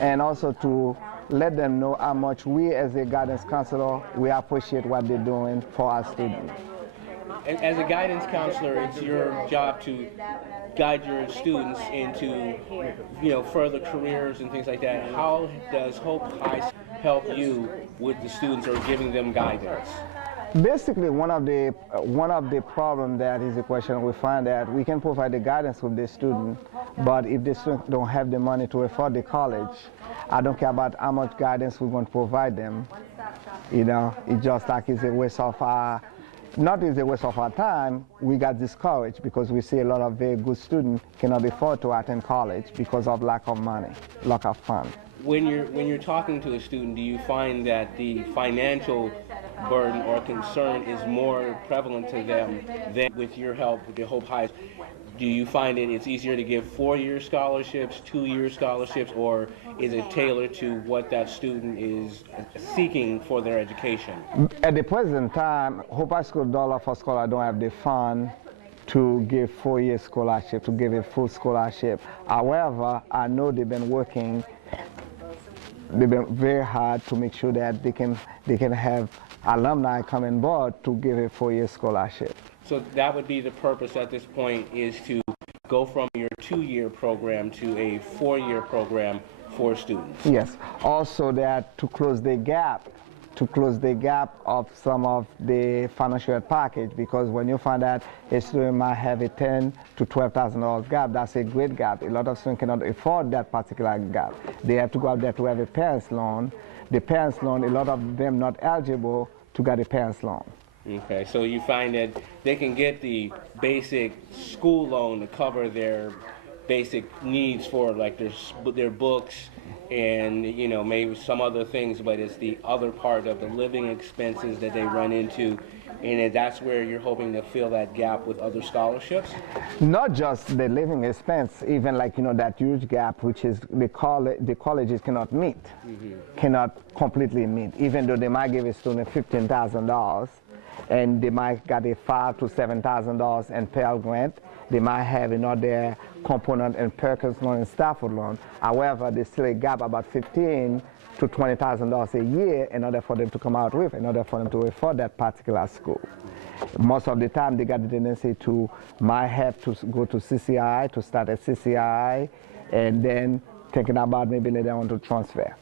and also to let them know how much we as a guidance counselor, we appreciate what they're doing for our students. And as a guidance counselor, it's your job to guide your students into, further careers and things like that. How does Hope High help you with the students or giving them guidance? Basically, one of the problems that is a question we find that we can provide the guidance with the student, but if the student don't have the money to afford the college, I don't care about how much guidance we're going to provide them. It's just like it's a waste of our, not is a waste of our time. We got discouraged because we see a lot of very good students cannot afford to attend college because of lack of money, lack of funds. When you're talking to a student, do you find that the financial burden or concern is more prevalent to them than with your help with the Hope High? Do you find it's easier to give 4-year scholarships, 2-year scholarships, or is it tailored to what that student is seeking for their education? At the present time, Hope High School Dollar for Scholar don't have the fund to give 4-year scholarship, to give a full scholarship. However, I know they've been working very hard to make sure that they can have alumni come on board to give a 4-year scholarship. So that would be the purpose at this point, is to go from your 2-year program to a 4-year program for students. Yes. Also that to close the gap of some of the financial aid package, because when you find that a student might have a $10,000 to $12,000 gap, that's a great gap. A lot of students cannot afford that particular gap. They have to go out there to have a parent's loan. The parent's loan, a lot of them not eligible to get a parent's loan. Okay, so you find that they can get the basic school loan to cover their basic needs for like their books and maybe some other things, but it's the other part of the living expenses that they run into, and that's where you're hoping to fill that gap with other scholarships? Not just the living expense, even like that huge gap which is the colleges cannot meet, cannot completely meet, even though they might give a student $15,000 and they might get a $5,000 to $7,000 in Pell Grant. They might have another component in Perkins loan and Stafford loan. However, there's still a gap about $15,000 to $20,000 a year in order for them to come out with, in order for them to afford that particular school. Most of the time, they got the tendency to might have to go to CCI, to start at CCI, and then thinking about maybe later on to transfer.